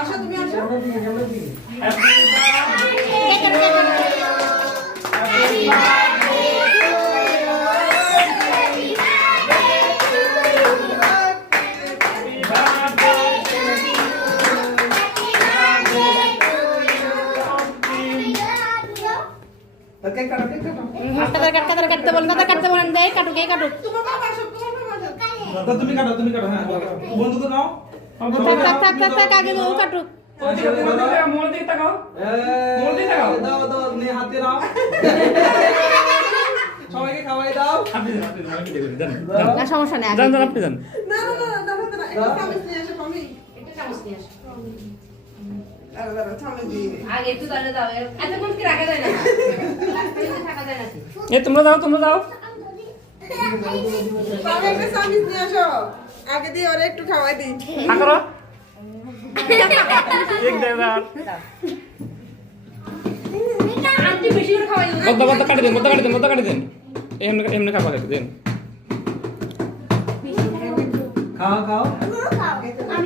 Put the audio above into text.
আসো তুমি আসো। কাটতে বলেন দেয় কাটুক এই কাটুক তোমার বাবা আসো, তোমার বাবা আসো। তুমি কাটো হ্যাঁ বন্ধু তো নাও থাক আগে ও কাটুক মোর দিকে তাকাও মোর দিকে তাকাও দাও দাও নে হাতে নাও সবাইকে খাওয়াই দাও আপনি দেন না সমস্যা নেই জান আপনি জান না না না না না না একটা চামচ নিয়ে আসো কমি। একটা চামচ নিয়ে আসো দাঁড়া দাঁড়া চামচ দিয়ে দে। আগে একটু দাঁড়িয়ে দাও এত কোন কি রাখা যায় না থাকা যায় না এই তোমরা যাও বাবা একটা চামচ নিয়ে আসো। আগে দিয়ে ওরে একটু খাওয়াই দিই। করো এক দেন আন্টি বেশি করে খাওয়াই দাও মদ্দা কাটি দেন এমনি খাবা খেতে দেন খাও